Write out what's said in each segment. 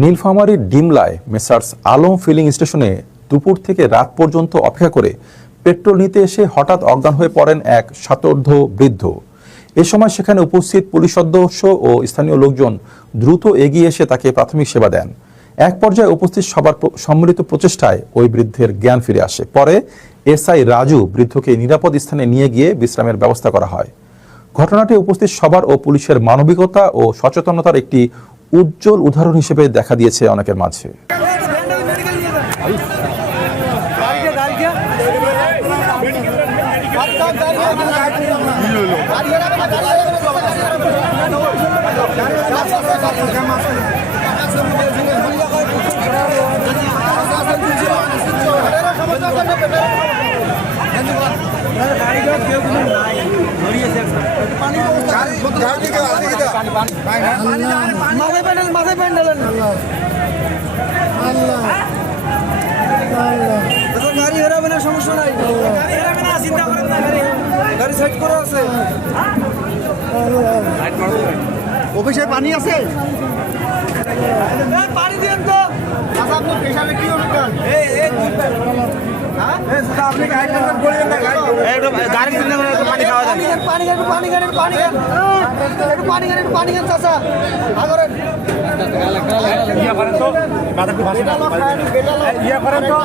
নীলফামারীর ডিমলায় messrs Alam feeling স্টেশনে দুপুর থেকে রাত পর্যন্ত অপেক্ষা করে পেট্রোল নিতে এসে হঠাৎ অজ্ঞান হয়ে পড়েন এক শতার্ধ বৃদ্ধ। এ সময় সেখানে উপস্থিত পুলিশ সদস্য ও স্থানীয় লোকজন দ্রুত এগিয়ে এসে তাকে প্রাথমিক সেবা দেন। এক পর্যায়ে উপস্থিত সবার সম্মিলিত প্রচেষ্টায় ওই বৃদ্ধের জ্ঞান ফিরে আসে। পরে এসআই রাজু বৃদ্ধকে নিরাপদ স্থানে নিয়ে গিয়ে বিশ্রামের ব্যবস্থা করা হয়। ঘটনাটি উপস্থিত সবার ও পুলিশের মানবিকতা ও সচেতনতার একটি উজ্জ্বল উদাহরণ হিসেবে দেখা দিয়েছে অনেকের মাঝে। গাড়ি হেরাবে না, সমস্যা নাই, চিন্তা করেন না, গাড়ি সাইড করে আছে। অফিসে পানি আছে, পানি দিন তো। আপনি পেশাবে কি অনুষ্ঠান? আপনি পানি খাওয়া দেন, পানি খান, পানি খান, পানি খান, একটু পানি খান, একটু পানি খান চাচা। আগরেন ইয়া করেন তো, ইয়া করেন তো,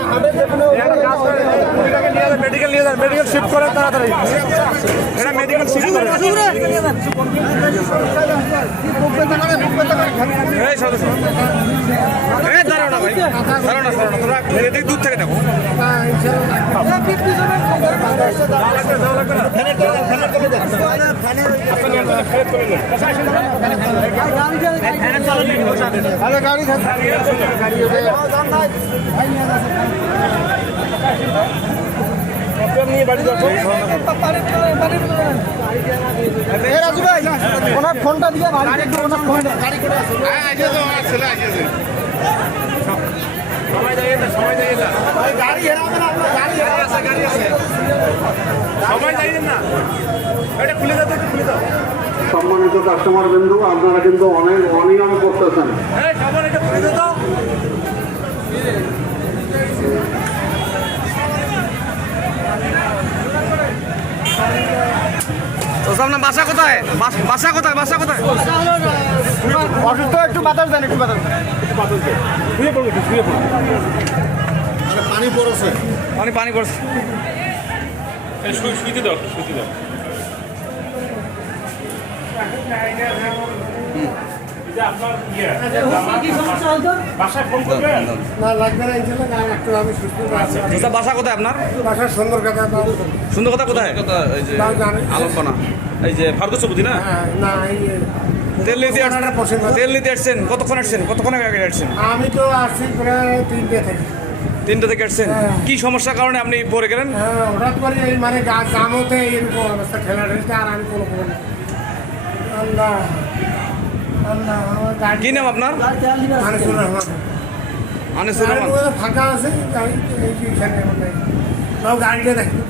মেডিকেল নিয়ে যান, মেডিকেল শিফট করেন তাড়াতাড়ি, এটা মেডিকেল শিফট করেন। দাঁড়াও না ভাই, দাঁড়াও না, তোমরা এদিক দূর থেকে দেখো। ফোনটা দিয়ে সম্মানিত কাস্টমার বিন্দু, আপনারা কিন্তু অনেক অনিয়ম করতেছেন। আপনার বাসা কোথায়? বাসা কোথায়? বাসা কোথায়? অসুস্থ, একটু বাতাস দেন, একটু বাতাস দেন, শুয়ে পড়বো, শুয়ে পড়বো। পানি পড়ছে, পানি পড়ছে, শুইতে দাও, শুইতে দাও। বাসা কোথায় আপনার? সুন্দর কথা কোথায়? আলোচনা এই যে ফারুকসবুতি না, তেল নিতে আসছেন। কতক্ষণ আসছেন? কতক্ষণ আগে আসছেন? আমি তো আসছি প্রায় 3টে থেকে। 3টে থেকে আসছেন? কি সমস্যার কারণে আপনি পড়ে গেলেন? হঠাৎ করে এই মানে জামতে এরকম অবস্থা, খেলা রেখে আর আমি কোনো আল্লাহ আল্লাহ। কি নাম আপনার? ফাঁকা আছে গাড়িটা দেখতে।